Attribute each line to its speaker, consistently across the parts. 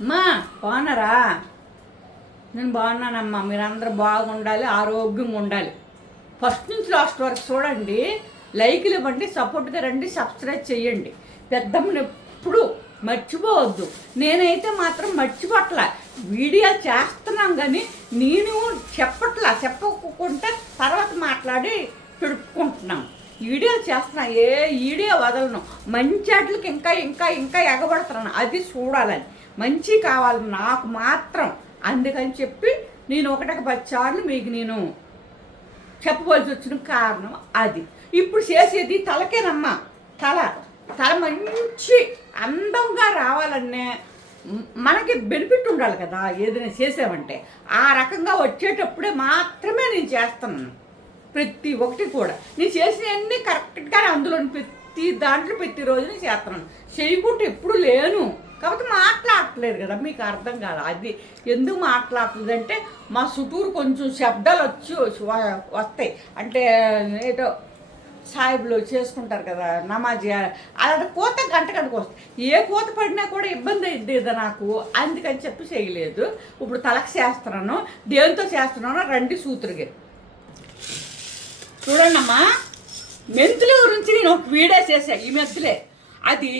Speaker 1: అమ్మా బాగున్నారా? నేను బాగున్నానమ్మా. మీరందరూ బాగుండాలి ఆరోగ్యంగా ఉండాలి. ఫస్ట్ నుంచి లాస్ట్ వరకు చూడండి లైక్లు ఇవ్వండి సపోర్ట్గా రండి సబ్స్క్రైబ్ చేయండి. పెద్దమ్మని ఎప్పుడు మర్చిపోవద్దు. నేనైతే మాత్రం మర్చిపోట్లా. వీడియో చేస్తున్నాం కానీ నేను చెప్పట్లా చెప్పకుండా తర్వాత మాట్లాడి పెడుకుంటున్నాం. వీడియో చేస్తున్నా ఏ వీడియో వదలను. మంచి వాటికి ఇంకా ఇంకా ఇంకా ఎగబడుతున్నాను అది చూడాలని. మంచి కావాలి నాకు మాత్రం. అందుకని చెప్పి నేను ఒకటికి పది మీకు నేను చెప్పవలసి వచ్చిన కారణం అది. ఇప్పుడు చేసేది తలకేనమ్మా. తల తల మంచి అందంగా రావాలనే మనకి బెనిఫిట్ ఉండాలి కదా ఏదైనా చేసామంటే. ఆ రకంగా వచ్చేటప్పుడే మాత్రమే నేను చేస్తున్నాను ప్రతి ఒక్కటి కూడా. నేను చేసినవన్నీ కరెక్ట్గానే అందులో ప్రతి దాంట్లో ప్రతి రోజు నేను చేస్తున్నాను. చేయకుండా ఎప్పుడు లేను. కాబట్టి మాట్లాడట్లేదు కదా మీకు అర్థం కాదు అది ఎందుకు మాట్లాడుతుందంటే మా చుట్టూరు కొంచెం శబ్దాలు వచ్చి వ- వస్తాయి. అంటే ఏదో సాయిబులు చేసుకుంటారు కదా నమాజ్ అలాంటి కోత గంట గంటకు వస్తుంది ఏ కోత పడినా కూడా ఇబ్బంది అయింది కదా నాకు. అందుకని చెప్పి చేయలేదు. ఇప్పుడు తలకు చేస్తున్నాను. దేంతో చేస్తున్నానో రండి సూత్రుగా చూడండమ్మా మెంతుల గురించి నేను ఒక వీడియో చేశాను ఈ మెంతులే. అది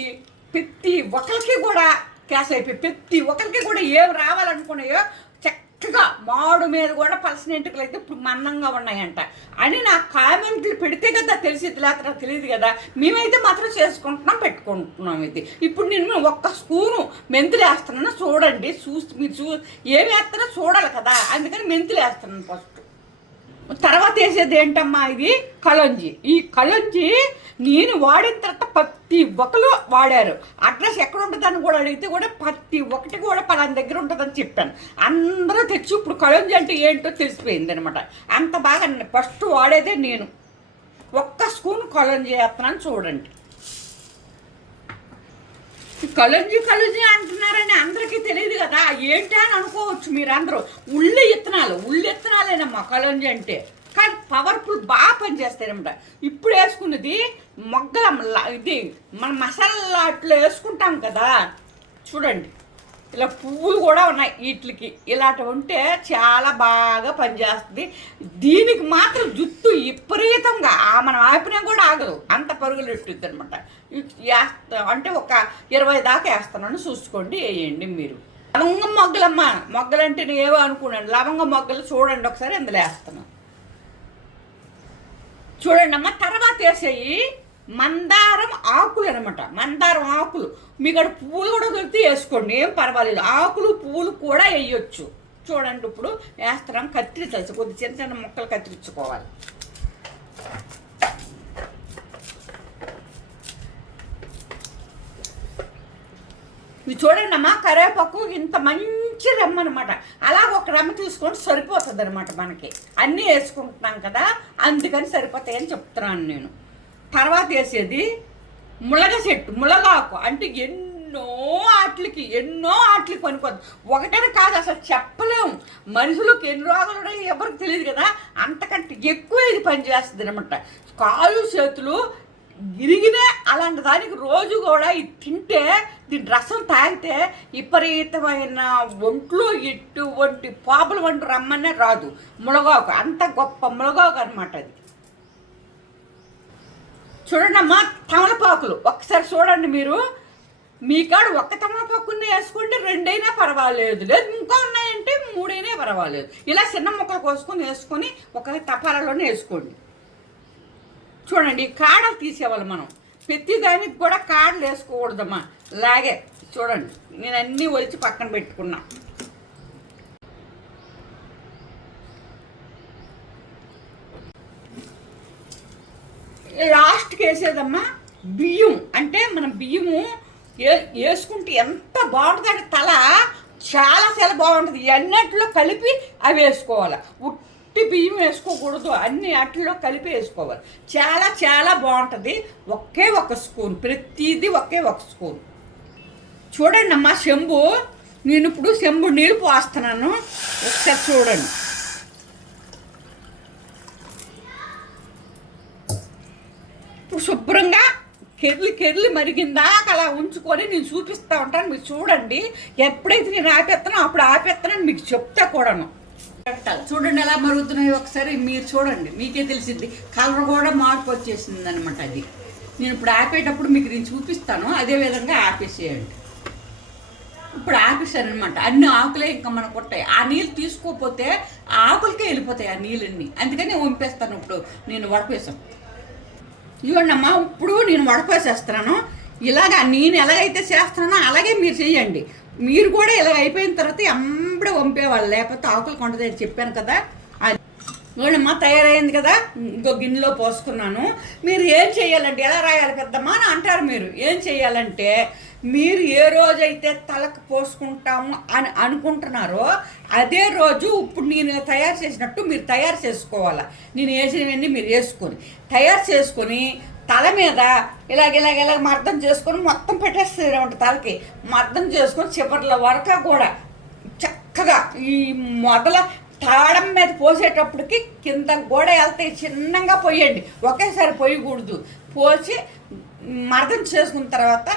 Speaker 1: ప్రతి ఒక్కరికి కూడా క్యాస్ అయిపోయి ప్రతి ఒక్కరికి కూడా ఏం రావాలనుకున్నాయో చక్కగా మాడు మీద కూడా పలసిన ఎంటుకలు అయితే ఇప్పుడు మన్నంగా ఉన్నాయంట. అని నా కామెంట్లు పెడితే కదా తెలిసింది లేకపోతే నాకు తెలియదు కదా. మేమైతే మాత్రం చేసుకుంటున్నాం పెట్టుకుంటున్నాం ఇది. ఇప్పుడు నేను ఒక్క స్పూను మెంతులు వేస్తున్నాను చూడండి చూసి మీరు చూ ఏమి వేస్తారో చూడాలి కదా. అందుకని మెంతులు వేస్తున్నాను ఫస్ట్ తర్వాత వేసేది ఏంటమ్మా ఇది? కలంజి ఈ కలంజి నేను వాడిన తర్వాత ప్రతి ఒక్కరు వాడారు. అడ్రస్ ఎక్కడ ఉంటుందని కూడా అడిగితే కూడా ప్రతి ఒక్కటి కూడా పలాని దగ్గర ఉంటుందని చెప్పాను. అందరూ తెచ్చి ఇప్పుడు కలంజి అంటే ఏంటో తెలిసిపోయింది అనమాట అంత బాగా ఫస్ట్ వాడేదే నేను. ఒక్క స్పూన్ కలంజి వేస్తున్నాను చూడండి. కలంజి కలంజి అంటున్నారని అందరికీ తెలియదు కదా. ఏంటి అని అనుకోవచ్చు మీరందరూ. ఉల్లి ఇత్తనాలు ఉల్లి ఇత్తనాలేనమ్మా కలంజి అంటే. కానీ పవర్ఫుల్ బాగా పనిచేస్తాయన్నమాట. ఇప్పుడు వేసుకున్నది మొగ్గల ఇది మన మసాలా అట్లా వేసుకుంటాం కదా. చూడండి. ఇలా పువ్వులు కూడా ఉన్నాయి వీటికి. ఇలాంటివి ఉంటే చాలా బాగా పనిచేస్తుంది. దీనికి మాత్రం జుట్టు విపరీతంగా ఆ మనం ఆపినా కూడా ఆగదు. అంత పరుగులు పెట్టుద్ది అనమాట వేస్తా అంటే ఒక ఇరవై దాకా వేస్తానని చూసుకోండి వేయండి మీరు. లవంగం మొగ్గలమ్మ. మొగ్గలంటే నేను ఏవో అనుకున్నాను. లవంగ మొగ్గలు చూడండి ఒకసారి ఇందులో వేస్తున్నాను చూడండి అమ్మ తర్వాత వేసేయి. మందారం ఆకులు అనమాట మందారం ఆకులు. మీకు అక్కడ పువ్వులు కూడా దొరికితే వేసుకోండి. ఏం పర్వాలేదు. ఆకులు పువ్వులు కూడా వేయొచ్చు. చూడండి ఇప్పుడు వేస్తాం కత్తిరించాలి కొద్ది చిన్న చిన్న ముక్కలు కత్తిరించుకోవాలి. ఇది చూడండి అమ్మా కరివేపాకు ఇంత మంచి రెమ్మ అనమాట అలా ఒక రెమ్మ తీసుకొని సరిపోతుంది అనమాట మనకి. అన్నీ వేసుకుంటున్నాం కదా అందుకని సరిపోతాయని చెప్తున్నాను నేను. తర్వాత వేసేది ములగ చెట్టు ములగాకు. అంటే ఎన్నో ఆటలకి ఎన్నో ఆటలకి పనికొద్దు. ఒకటని కాదు అసలు చెప్పలేము మనుషులకు ఎన్ని రోగాలు ఉన్నాయో ఎవరికి తెలియదు కదా. అంతకంటే ఎక్కువ ఇది పనిచేస్తుంది అనమాట కాలు చేతులు విరిగిన అలాంటి దానికి రోజు కూడా ఇది తింటే దీని రసం తాగితే విపరీతమైన ఒంట్లో ఎటువంటి పాపలు వంటి రమ్మనే రాదు. మునగాకు అంత గొప్ప మునగాకు అనమాట అది. చూడండి అమ్మా తమలపాకులు. ఒక్కసారి చూడండి మీరు. మీ కాడ ఒక్క తమలపాకుని వేసుకుంటే రెండైనా పర్వాలేదు. లేదు ఇంకా ఉన్నాయంటే మూడైనా పర్వాలేదు. ఇలా చిన్న ముక్కలు కోసుకొని వేసుకొని ఒక తపాలలోనే వేసుకోండి. చూడండి కాడలు తీసేవాళ్ళు మనం. ప్రతి దానికి కూడా కాడలు వేసుకోకూడదమ్మా. లాగే చూడండి నేను అన్నీ ఒలిచి పక్కన పెట్టుకున్నా. లాస్ట్కి వేసేదమ్మా బియ్యం. అంటే మనం బియ్యము ఏ వేసుకుంటే ఎంత బాగుంటుంది అంటే తల చాలా చాలా బాగుంటుంది. అన్నిట్లో కలిపి అవి వేసుకోవాలి. ఉట్టి బియ్యం వేసుకోకూడదు. అన్ని అట్లలో కలిపి వేసుకోవాలి. చాలా చాలా బాగుంటుంది. ఒకే ఒక స్పూన్. ప్రతిదీ ఒకే ఒక స్పూన్. చూడండి అమ్మా చెంబు నేను ఇప్పుడు చెంబు నీళ్ళు పోస్తున్నాను. ఒకసారి చూడండి. శుభ్రంగా కెర్లి కెర్లి మరిగిందాక అలా ఉంచుకొని నేను చూపిస్తూ ఉంటాను. మీరు చూడండి. ఎప్పుడైతే నేను ఆపేస్తానో అప్పుడు ఆపేస్తానని మీకు చెప్తా కూడాను. పెట్టాలి. చూడండి ఎలా మరుగుతున్నాయో ఒకసారి మీరు చూడండి. మీకే తెలిసింది. కలర్ కూడా మార్పు వచ్చేసింది అనమాట అది. నేను ఇప్పుడు ఆపేటప్పుడు మీకు నేను చూపిస్తాను. అదే విధంగా ఆపేసేయండి. ఇప్పుడు ఆపేసాను అనమాట అన్ని ఆకులే ఇంకా మనకు ఉంటాయి ఆ నీళ్ళు తీసుకోకపోతే ఆకులకే వెళ్ళిపోతాయి ఆ నీళ్ళన్నీ. అందుకని వంపేస్తాను ఇప్పుడు. నేను వడపేసాను ఇవ్వండమ్మా ఇప్పుడు నేను వడపోసేస్తున్నాను. ఇలాగా నేను ఎలాగైతే చేస్తున్నానో అలాగే మీరు చేయండి. మీరు కూడా ఇలాగ అయిపోయిన తర్వాత ఎంబడ పంపేవాళ్ళు లేకపోతే ఆకులు కొంటదని చెప్పాను కదా. అది తయారైంది కదా? ఇంకో గిన్నెలో పోసుకున్నాను. మీరు ఏం చేయాలంటే ఎలా రాయాలి పెద్దమ్మా అని అంటారు మీరు. ఏం చేయాలంటే మీరు ఏ రోజైతే తలకు పోసుకుంటాము అని అనుకుంటున్నారో అదే రోజు ఇప్పుడు నేను తయారు చేసినట్టు మీరు తయారు చేసుకోవాలా. నేను వేసినవన్నీ మీరు వేసుకొని తయారు చేసుకొని తల మీద ఇలాగ ఇలాగ ఇలాగ మర్దం చేసుకొని మొత్తం పెట్టేస్తారంట తలకి. మర్దం చేసుకొని చివరిలో వరక కూడా చక్కగా ఈ మొదల తాళం మీద పోసేటప్పటికి కింద గోడ వెళ్తే చిన్నగా పోయండి. ఒకేసారి పోయకూడదు. పోసి మర్దం చేసుకున్న తర్వాత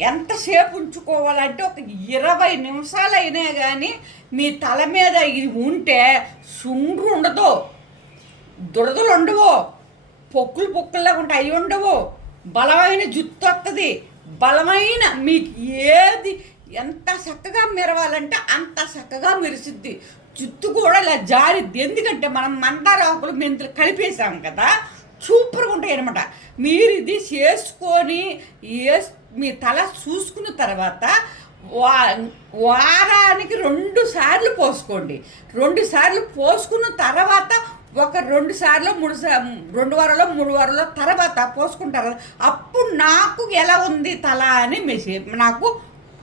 Speaker 1: ఎంతసేపు ఉంచుకోవాలంటే ఒక ఇరవై నిమిషాలు అయినా కానీ మీ తల మీద ఇది ఉంటే సుండ్రు ఉండదు. దురదలు ఉండవు. పొక్కులు పొక్కుల్లాగా ఉంటాయి. అవి ఉండవు. బలమైన జుత్తు వస్తుంది బలమైన మీకు ఏది ఎంత చక్కగా మెరవాలంటే అంత చక్కగా మెరిసిద్ది. జుత్తు కూడా ఇలా జారిద్ది. ఎందుకంటే మనం మందార ఆకులు మెంతులు కలిపేసాం కదా సూపర్గా ఉంటాయి అనమాట మీరు ఇది చేసుకొని వేస్ మీ తల చూసుకున్న తర్వాత వా వారానికి రెండు సార్లు పోసుకోండి. రెండు సార్లు పోసుకున్న తర్వాత ఒక రెండు సార్లు మూడు సార్ రెండు వారాలు మూడు వారాల తర్వాత పోసుకుంటారు అప్పుడు నాకు ఎలా ఉంది తల అని మెసేజ్ నాకు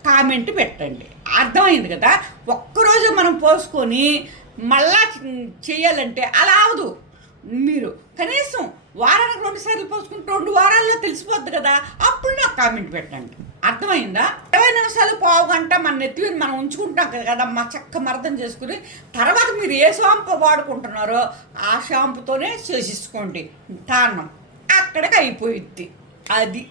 Speaker 1: కామెంట్ పెట్టండి. అర్థమైంది కదా? ఒక్కరోజు మనం పోసుకొని మళ్ళా చేయాలంటే అలా అవదు. మీరు కనీసం వారానికి రెండు సార్లు పోసుకుంటే రెండు వారాల్లో తెలిసిపోద్ది కదా? అప్పుడు నాకు కామెంట్ పెట్టండి. అర్థమైందా? ఇరవై నిమిషాలు పావు గంట మన నెత్తి మనం ఉంచుకుంటాం కదా మా చక్క మర్దం చేసుకుని తర్వాత మీరు ఏ షాంపూ వాడుకుంటున్నారో ఆ షాంపుతోనే చేసేసుకోండి. కారణం అక్కడికి అయిపోయిద్ది. అది.